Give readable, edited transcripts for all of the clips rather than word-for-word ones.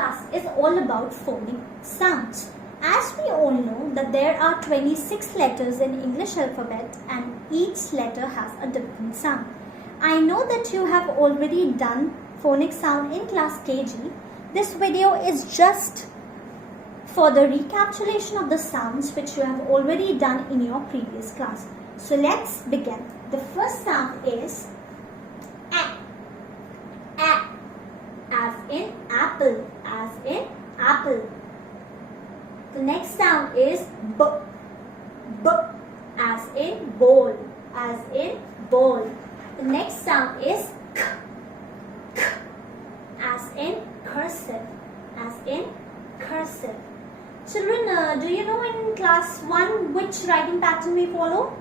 class is all about phonic sounds. As we all know that there are 26 letters in English alphabet and each letter has a different sound. I know that you have already done phonic sound in class KG. This video is just for the recapitulation of the sounds which you have already done in your previous class. So let's begin. The first sound is A. A. As in apple. As in apple. The next sound is B. B. As in bowl. As in bowl. The next sound is K. K. As in cursive. As in cursive. Children, do you know in class 1 which writing pattern we follow?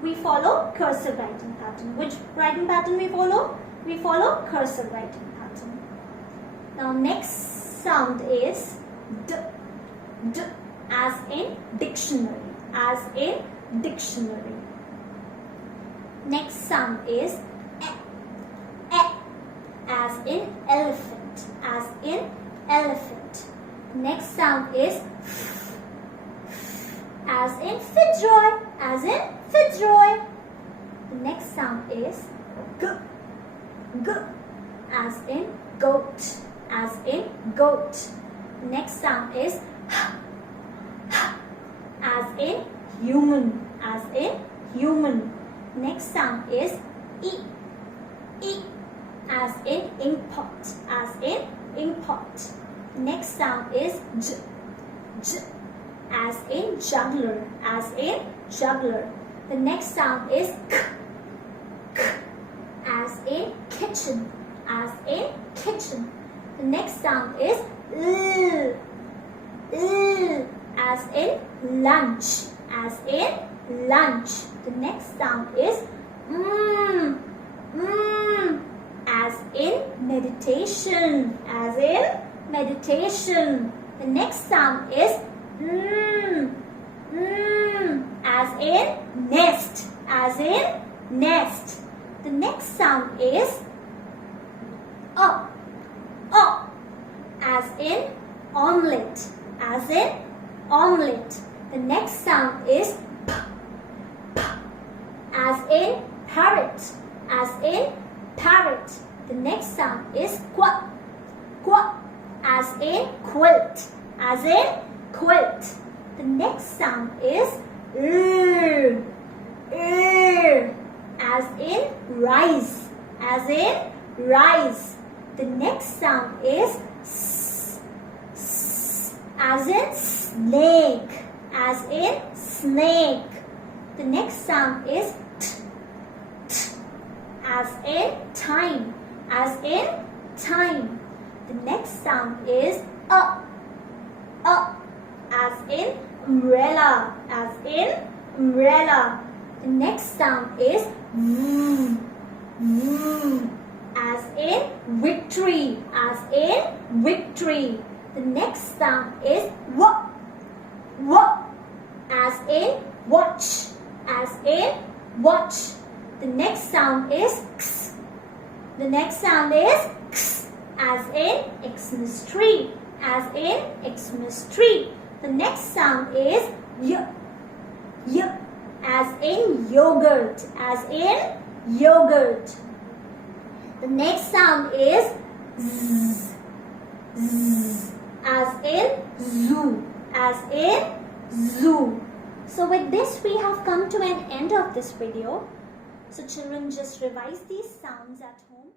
We follow cursive writing pattern. Which writing pattern we follow? We follow cursive writing pattern. Now next sound is D. D. As in dictionary. As in dictionary. Next sound is E. E. As in elephant. As in elephant. Next sound is F. As in Fitzroy. As in Fitzroy. The next sound is G. G. As in goat. As in goat. The next sound is H. H. As in human. As in human. Next sound is E. E. As in inkpot. As in inkpot. Next sound is J. J. As in juggler. As in juggler. The next sound is K. K. As in kitchen. As in kitchen. The next sound is L. L. As in lunch. As in lunch. The next sound is M. M. As in meditation. As in meditation. The next sound is N. N. As in nest. As in nest. The next sound is O. O. As in omelette. As in omelette. The next sound is P. P. As in parrot. As in parrot. The next sound is Qu. Qu. As in quilt. As in quilt. The next sound is R. R. As in rise. As in rise. The next sound is S. S. As in snake. As in snake. The next sound is T. T. As in time. As in time. The next sound is A. A. As in umbrella. As in umbrella. The next sound is V. V. As in victory. As in victory. The next sound is W. W. As in watch. As in watch. The next sound is X. The next sound is X. As in Xmas tree. As in Xmas tree. The next sound is Y. Y. As in yogurt. As in yogurt. The next sound is Z. Z. As in zoo. As in zoo. So with this we have come to an end of this video. So children, just revise these sounds at home.